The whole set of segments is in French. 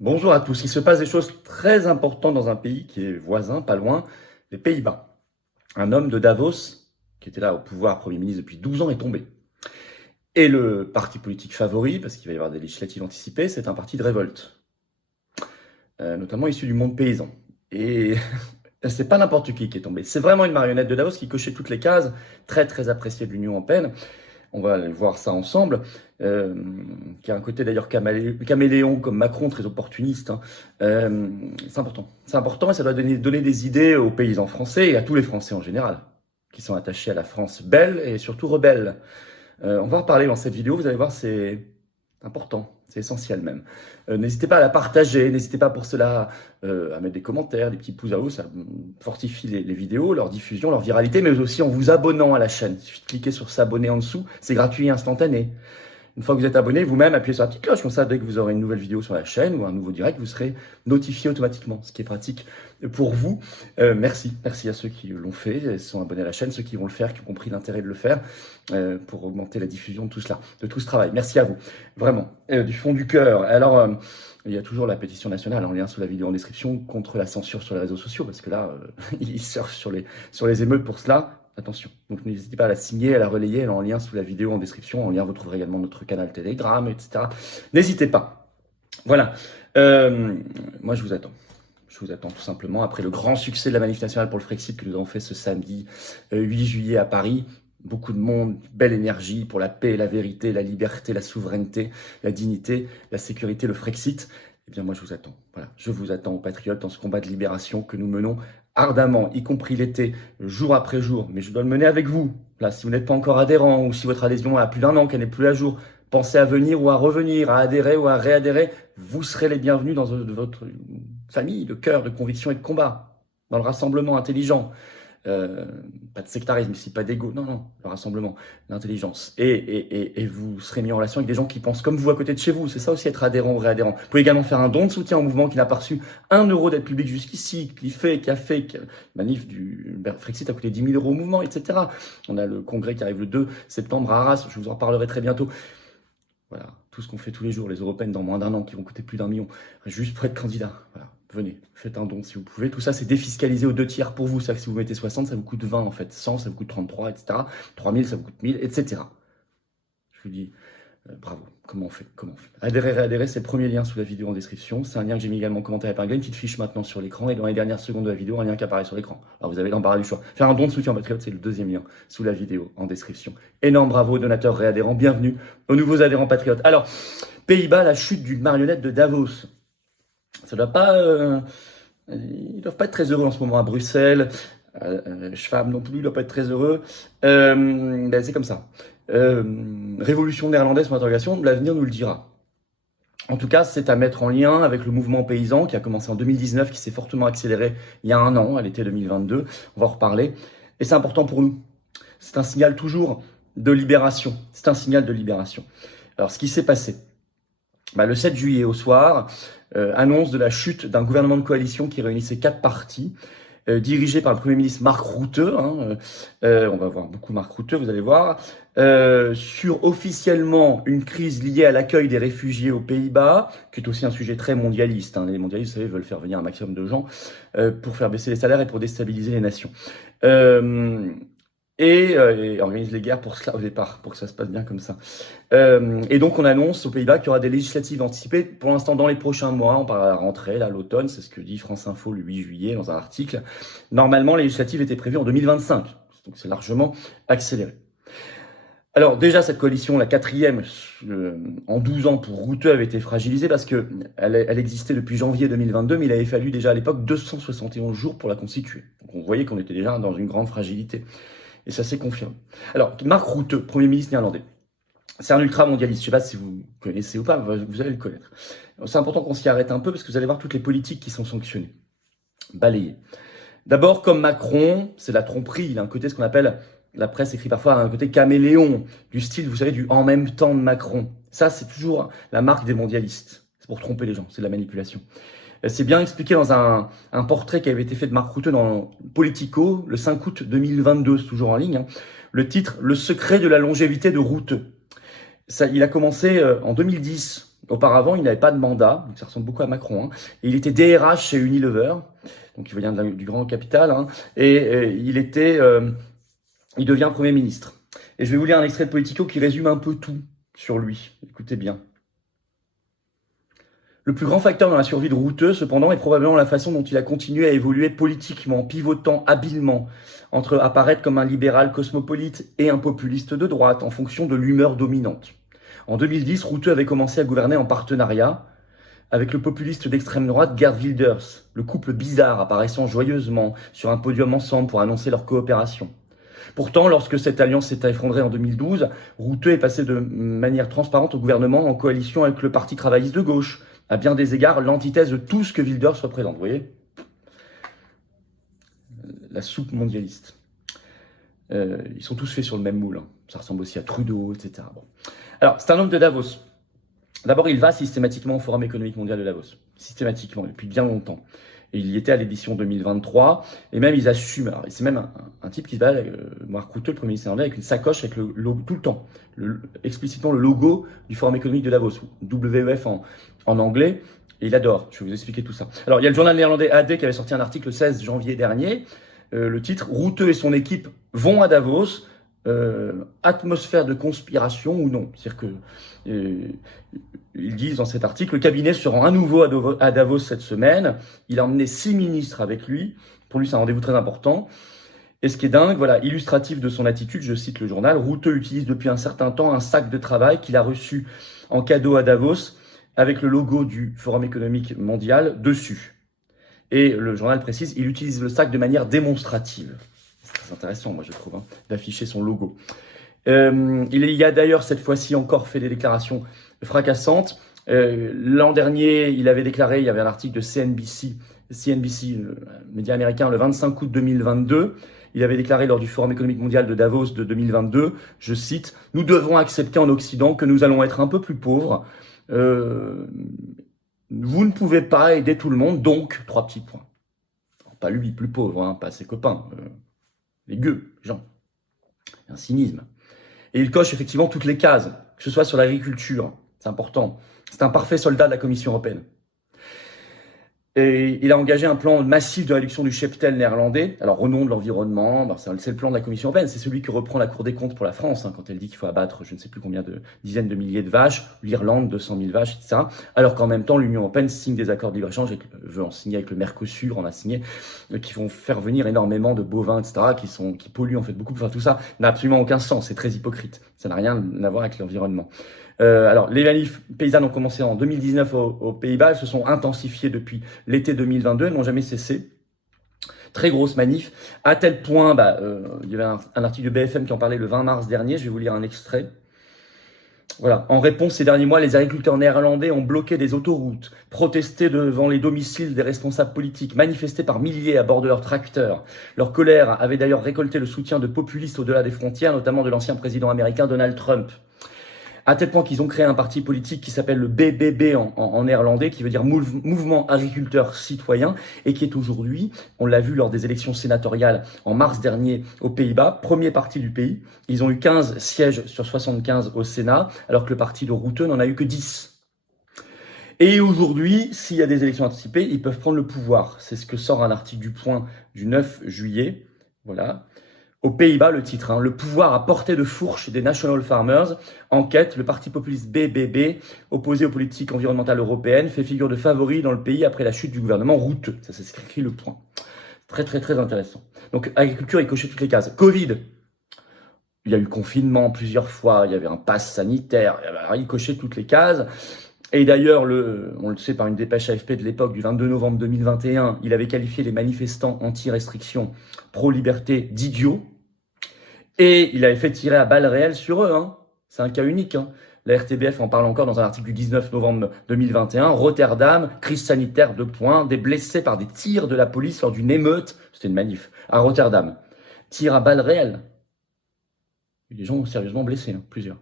Bonjour à tous. Il se passe des choses très importantes dans un pays qui est voisin, pas loin, les Pays-Bas. Un homme de Davos, qui était là au pouvoir Premier ministre depuis 12 ans, est tombé. Et le parti politique favori, parce qu'il va y avoir des législatives anticipées, c'est un parti de révolte, notamment issu du monde paysan. Et c'est pas n'importe qui est tombé. C'est vraiment une marionnette de Davos qui cochait toutes les cases, très très appréciée de l'Union européenne. On va aller voir ça ensemble, qui a un côté d'ailleurs caméléon comme Macron, très opportuniste, hein. C'est important. C'est important et ça doit donner des idées aux paysans français et à tous les Français en général, qui sont attachés à la France belle et surtout rebelle. On va en parler dans cette vidéo, vous allez voir, c'est important, c'est essentiel même. N'hésitez pas à la partager, n'hésitez pas pour cela à mettre des commentaires, des petits pouces à haut, ça fortifie les vidéos, leur diffusion, leur viralité, mais aussi en vous abonnant à la chaîne. Il suffit de cliquer sur s'abonner en dessous, c'est gratuit et instantané. Une fois que vous êtes abonné, vous-même appuyez sur la petite cloche, comme ça dès que vous aurez une nouvelle vidéo sur la chaîne ou un nouveau direct, vous serez notifié automatiquement, ce qui est pratique pour vous. Merci à ceux qui l'ont fait, sont abonnés à la chaîne, ceux qui vont le faire, qui ont compris l'intérêt de le faire, pour augmenter la diffusion de tout cela, de tout ce travail. Merci à vous, vraiment, du fond du cœur. Alors, il y a toujours la pétition nationale en lien sous la vidéo en description contre la censure sur les réseaux sociaux, parce que là, ils surfent sur les émeutes pour cela. Attention, donc n'hésitez pas à la signer, à la relayer, elle est en lien sous la vidéo en description. En lien, vous trouverez également notre canal Telegram, etc. N'hésitez pas. Voilà. Moi, je vous attends. Je vous attends tout simplement après le grand succès de la manif nationale pour le Frexit que nous avons fait ce samedi 8 juillet à Paris. Beaucoup de monde, belle énergie pour la paix, la vérité, la liberté, la souveraineté, la dignité, la sécurité, le Frexit. Eh bien, moi, je vous attends. Voilà, je vous attends, patriotes, dans ce combat de libération que nous menons ardemment, y compris l'été, jour après jour. Mais je dois le mener avec vous. Là, si vous n'êtes pas encore adhérent ou si votre adhésion a plus d'un an, qu'elle n'est plus à jour, pensez à venir ou à revenir, à adhérer ou à réadhérer. Vous serez les bienvenus dans votre famille de cœur, de conviction et de combat, dans le rassemblement intelligent. Pas de sectarisme ici, pas d'ego, non, le rassemblement, l'intelligence. Et vous serez mis en relation avec des gens qui pensent comme vous à côté de chez vous. C'est ça aussi être adhérent ou réadhérent. Vous pouvez également faire un don de soutien au mouvement qui n'a pas reçu 1 euro d'aide publique jusqu'ici, qui a fait manif du Frexit a coûté 10 000 euros au mouvement, etc. On a le congrès qui arrive le 2 septembre à Arras, je vous en parlerai très bientôt. Voilà, tout ce qu'on fait tous les jours, les européennes dans moins d'un an qui vont coûter plus d'1 million, juste pour être candidat. Voilà. Venez, faites un don si vous pouvez. Tout ça, c'est défiscalisé aux 2/3 pour vous. Ça, si vous mettez 60, ça vous coûte 20 en fait. 100, ça vous coûte 33, etc. 3000, ça vous coûte 1000, etc. Je vous dis, bravo. Comment on fait? Adhérer, réadhérer, c'est le premier lien sous la vidéo en description. C'est un lien que j'ai mis également en commentaire épinglé, une petite fiche maintenant sur l'écran. Et dans les dernières secondes de la vidéo, un lien qui apparaît sur l'écran. Alors vous avez l'embarras du choix. Faire un don de soutien patriote, c'est le deuxième lien sous la vidéo en description. Énorme bravo, donateurs réadhérents. Bienvenue aux nouveaux adhérents patriotes. Alors, Pays-Bas, la chute d'une marionnette de Davos. Ça doit pas... Ils doivent pas être très heureux en ce moment à Bruxelles. Schwab non plus, il doit pas être très heureux. Ben c'est comme ça. Révolution néerlandaise pour l'interrogation, l'avenir nous le dira. En tout cas, c'est à mettre en lien avec le mouvement paysan qui a commencé en 2019, qui s'est fortement accéléré il y a un an, à l'été 2022. On va en reparler. Et c'est important pour nous. C'est un signal toujours de libération. C'est un signal de libération. Alors, ce qui s'est passé, le 7 juillet au soir, annonce de la chute d'un gouvernement de coalition qui réunissait 4 partis, dirigé par le Premier ministre Mark Rutte. On va voir beaucoup Mark Rutte, vous allez voir. Sur officiellement une crise liée à l'accueil des réfugiés aux Pays-Bas, qui est aussi un sujet très mondialiste. Les mondialistes, vous savez, veulent faire venir un maximum de gens pour faire baisser les salaires et pour déstabiliser les nations. Et organise les guerres pour cela au départ, pour que ça se passe bien comme ça. Et donc on annonce aux Pays-Bas qu'il y aura des législatives anticipées pour l'instant dans les prochains mois. On parle à la rentrée, là, l'automne, c'est ce que dit France Info le 8 juillet dans un article. Normalement, les législatives étaient prévues en 2025, donc c'est largement accéléré. Alors déjà, cette coalition, la 4e en 12 ans pour Rutte, avait été fragilisée parce que elle existait depuis janvier 2022, mais il avait fallu déjà à l'époque 271 jours pour la constituer. Donc on voyait qu'on était déjà dans une grande fragilité. Et ça s'est confirmé. Alors, Mark Rutte, Premier ministre néerlandais, c'est un ultra-mondialiste. Je ne sais pas si vous connaissez ou pas, vous allez le connaître. C'est important qu'on s'y arrête un peu parce que vous allez voir toutes les politiques qui sont sanctionnées, balayées. D'abord, comme Macron, c'est la tromperie. Il a un côté, ce qu'on appelle, la presse écrit parfois, un côté caméléon, du style, vous savez, du en même temps de Macron. Ça, c'est toujours la marque des mondialistes. C'est pour tromper les gens, c'est de la manipulation. C'est bien expliqué dans un portrait qui avait été fait de Mark Rutte dans Politico, le 5 août 2022, c'est toujours en ligne. Le titre « Le secret de la longévité de Rutte ». Il a commencé en 2010, auparavant, il n'avait pas de mandat, donc ça ressemble beaucoup à Macron, hein, et il était DRH chez Unilever, donc il vient du grand capital, hein, et il devient Premier ministre. Et je vais vous lire un extrait de Politico qui résume un peu tout sur lui. Écoutez bien. Le plus grand facteur dans la survie de Routeux, cependant, est probablement la façon dont il a continué à évoluer politiquement, pivotant habilement entre apparaître comme un libéral cosmopolite et un populiste de droite en fonction de l'humeur dominante. En 2010, Routeux avait commencé à gouverner en partenariat avec le populiste d'extrême droite Geert Wilders, le couple bizarre apparaissant joyeusement sur un podium ensemble pour annoncer leur coopération. Pourtant, lorsque cette alliance s'est effondrée en 2012, Routeux est passé de manière transparente au gouvernement en coalition avec le Parti travailliste de gauche, à bien des égards l'antithèse de tout ce que Wilders représente. Vous voyez ? La soupe mondialiste. Ils sont tous faits sur le même moule. Hein. Ça ressemble aussi à Trudeau, etc. Bon. Alors, c'est un homme de Davos. D'abord, il va systématiquement au Forum économique mondial de Davos. Systématiquement, depuis bien longtemps. Et il y était à l'édition 2023. Et même, ils assument. Alors, c'est même un type qui se balade, Mark Rutte, le Premier ministre néerlandais, avec une sacoche avec le logo, tout le temps. Explicitement le logo du Forum économique de Davos. WEF en anglais. Et il adore. Je vais vous expliquer tout ça. Alors, il y a le journal néerlandais AD qui avait sorti un article le 16 janvier dernier. Le titre, Routeux et son équipe vont à Davos. Atmosphère de conspiration ou non. C'est-à-dire que ils disent dans cet article, le cabinet se rend à nouveau à Davos cette semaine. Il a emmené 6 ministres avec lui. Pour lui, c'est un rendez-vous très important. Et ce qui est dingue, voilà, illustratif de son attitude, je cite le journal, Routeux utilise depuis un certain temps un sac de travail qu'il a reçu en cadeau à Davos avec le logo du Forum économique mondial dessus. Et le journal précise, il utilise le sac de manière démonstrative. C'est très intéressant, moi, je trouve, hein, d'afficher son logo. Il y a d'ailleurs cette fois-ci encore fait des déclarations fracassantes. L'an dernier, il avait déclaré, il y avait un article de CNBC, le média américain, le 25 août 2022. Il avait déclaré lors du Forum économique mondial de Davos de 2022, je cite, « Nous devrons accepter en Occident que nous allons être un peu plus pauvres. Vous ne pouvez pas aider tout le monde, donc, 3 petits points. » Pas lui, plus pauvre, hein, pas ses copains, les gueux, les gens. Un cynisme. Et il coche effectivement toutes les cases, que ce soit sur l'agriculture, c'est important. C'est un parfait soldat de la Commission européenne. Et il a engagé un plan massif de réduction du cheptel néerlandais. Alors, renom de l'environnement, c'est le plan de la Commission européenne. C'est celui que reprend la Cour des comptes pour la France, hein, quand elle dit qu'il faut abattre je ne sais plus combien de dizaines de milliers de vaches, l'Irlande, 200 000 vaches, etc. Alors qu'en même temps, l'Union européenne signe des accords de libre-échange, veut en signer avec le Mercosur, on a signé, qui vont faire venir énormément de bovins, etc., qui polluent en fait beaucoup. Enfin, tout ça n'a absolument aucun sens, c'est très hypocrite. Ça n'a rien à voir avec l'environnement. Alors, les manifs paysannes ont commencé en 2019 aux Pays-Bas, elles se sont intensifiées depuis l'été 2022, elles n'ont jamais cessé. Très grosse manif, à tel point, il y avait un article de BFM qui en parlait le 20 mars dernier, je vais vous lire un extrait. Voilà. En réponse, ces derniers mois, les agriculteurs néerlandais ont bloqué des autoroutes, protesté devant les domiciles des responsables politiques, manifesté par milliers à bord de leurs tracteurs. Leur colère avait d'ailleurs récolté le soutien de populistes au-delà des frontières, notamment de l'ancien président américain Donald Trump. À tel point qu'ils ont créé un parti politique qui s'appelle le BBB en néerlandais, qui veut dire Mouvement Agriculteur Citoyen, et qui est aujourd'hui, on l'a vu lors des élections sénatoriales en mars dernier aux Pays-Bas, premier parti du pays. Ils ont eu 15 sièges sur 75 au Sénat, alors que le parti de Rutte n'en a eu que 10. Et aujourd'hui, s'il y a des élections anticipées, ils peuvent prendre le pouvoir. C'est ce que sort un article du Point du 9 juillet. Voilà. Aux Pays-Bas, le titre, le pouvoir à portée de fourche des National Farmers. Enquête, le parti populiste BBB, opposé aux politiques environnementales européennes, fait figure de favori dans le pays après la chute du gouvernement Rutte. Ça, c'est écrit le Point. Très, très, très intéressant. Donc, agriculture, il cochait toutes les cases. Covid. Il y a eu confinement plusieurs fois, il y avait un pass sanitaire, il cochait toutes les cases. Et d'ailleurs, on le sait par une dépêche AFP de l'époque du 22 novembre 2021, il avait qualifié les manifestants anti-restriction pro-liberté d'idiots. Et il avait fait tirer à balles réelles sur eux. C'est un cas unique. La RTBF en parle encore dans un article du 19 novembre 2021. Rotterdam, crise sanitaire, des blessés par des tirs de la police lors d'une émeute. C'était une manif à Rotterdam. Tir à balles réelles. Les gens ont sérieusement blessé, plusieurs.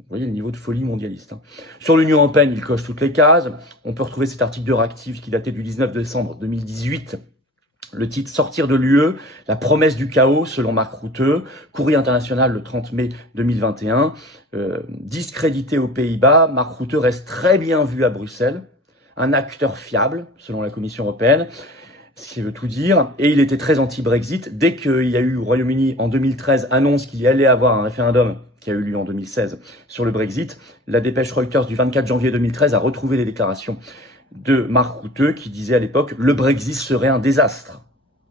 Vous voyez le niveau de folie mondialiste. Sur l'Union européenne, il coche toutes les cases. On peut retrouver cet article de Réactive qui datait du 19 décembre 2018. Le titre Sortir de l'UE, la promesse du chaos selon Mark Rutte, Courrier international le 30 mai 2021. Discrédité aux Pays-Bas, Mark Rutte reste très bien vu à Bruxelles, un acteur fiable selon la Commission européenne, ce qui veut tout dire, et il était très anti-Brexit. Dès qu'il y a eu au Royaume-Uni en 2013 annonce qu'il y allait avoir un référendum qui a eu lieu en 2016 sur le Brexit, la dépêche Reuters du 24 janvier 2013 a retrouvé les déclarations de Mark Rutte qui disait à l'époque « Le Brexit serait un désastre ».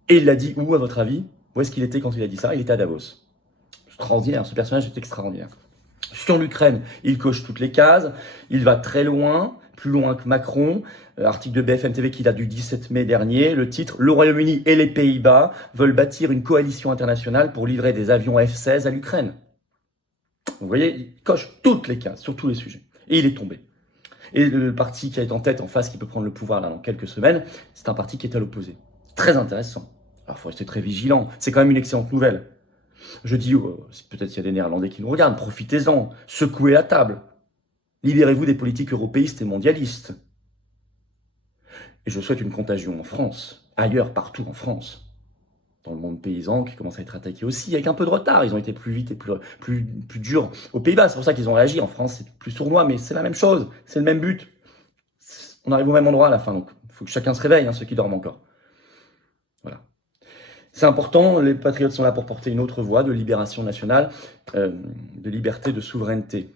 Et il l'a dit où, à votre avis? Où est-ce qu'il était quand il a dit ça? Il était à Davos. Extraordinaire, ce personnage est extraordinaire. Sur l'Ukraine, il coche toutes les cases, il va très loin, plus loin que Macron. Article de BFM TV qui date du 17 mai dernier, le titre « Le Royaume-Uni et les Pays-Bas veulent bâtir une coalition internationale pour livrer des avions F-16 à l'Ukraine ». Vous voyez, il coche toutes les cases, sur tous les sujets. Et il est tombé. Et le parti qui est en tête, en face, qui peut prendre le pouvoir là dans quelques semaines, c'est un parti qui est à l'opposé. Très intéressant. Alors, il faut rester très vigilant. C'est quand même une excellente nouvelle. Je dis, peut-être qu'il y a des Néerlandais qui nous regardent, profitez-en, secouez la table. Libérez-vous des politiques européistes et mondialistes. Et je souhaite une contagion en France, ailleurs, partout en France. Dans le monde paysan qui commence à être attaqué aussi, avec un peu de retard. Ils ont été plus vite et plus durs aux Pays-Bas. C'est pour ça qu'ils ont réagi. En France, c'est plus sournois, mais c'est la même chose. C'est le même but. On arrive au même endroit à la fin. Donc, il faut que chacun se réveille, ceux qui dorment encore. Voilà. C'est important. Les patriotes sont là pour porter une autre voix de libération nationale, de liberté, de souveraineté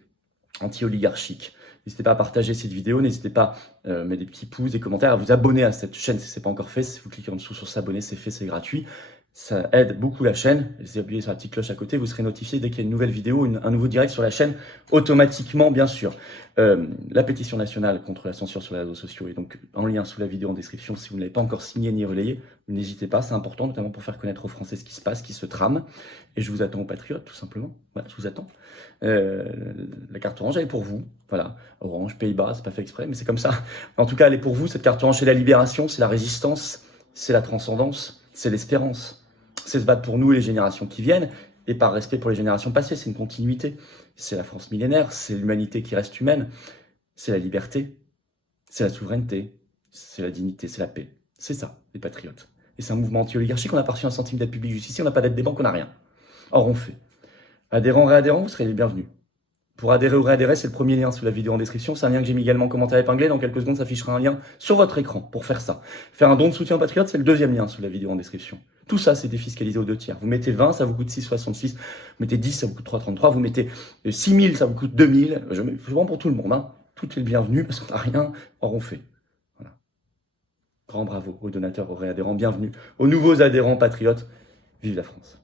anti-oligarchique. N'hésitez pas à partager cette vidéo, n'hésitez pas à mettre des petits pouces, des commentaires, à vous abonner à cette chaîne si ce n'est pas encore fait. Si vous cliquez en dessous sur s'abonner, c'est fait, c'est gratuit. Ça aide beaucoup la chaîne. N'hésitez pas à appuyer sur la petite cloche à côté, vous serez notifié dès qu'il y a une nouvelle vidéo, un nouveau direct sur la chaîne, automatiquement bien sûr. La pétition nationale contre la censure sur les réseaux sociaux est donc en lien sous la vidéo en description. Si vous ne l'avez pas encore signé ni relayé, n'hésitez pas, c'est important, notamment pour faire connaître aux Français ce qui se passe, ce qui se trame. Et je vous attends aux patriotes, tout simplement. Voilà, je vous attends. La carte orange, elle est pour vous. Voilà, orange, Pays-Bas, c'est pas fait exprès, mais c'est comme ça. En tout cas, elle est pour vous, cette carte orange. C'est la libération, c'est la résistance, c'est la transcendance, c'est l'espérance. C'est se battre pour nous et les générations qui viennent, et par respect pour les générations passées, c'est une continuité. C'est la France millénaire, c'est l'humanité qui reste humaine, c'est la liberté, c'est la souveraineté, c'est la dignité, c'est la paix. C'est ça, les patriotes. Et c'est un mouvement anti-oligarchique, on n'a pas reçu un centime d'aide publique jusqu'ici, on n'a pas d'aide des banques, on n'a rien. Or, on fait. Adhérents, réadhérents, vous serez les bienvenus. Pour adhérer ou réadhérer, c'est le premier lien sous la vidéo en description. C'est un lien que j'ai mis également en commentaire épinglé. Dans quelques secondes, s'affichera un lien sur votre écran pour faire ça. Faire un don de soutien aux patriotes, c'est le deuxième lien sous la vidéo en description. Tout ça, c'est défiscalisé aux 2/3. Vous mettez 20, ça vous coûte 6,66. Vous mettez 10, ça vous coûte 3,33. Vous mettez 6 000, ça vous coûte 2 000. Je vends pour tout le monde. Tout est le bienvenu parce qu'on n'a rien. Or, on fait. Voilà. Grand bravo aux donateurs, aux réadhérents. Bienvenue aux nouveaux adhérents patriotes. Vive la France.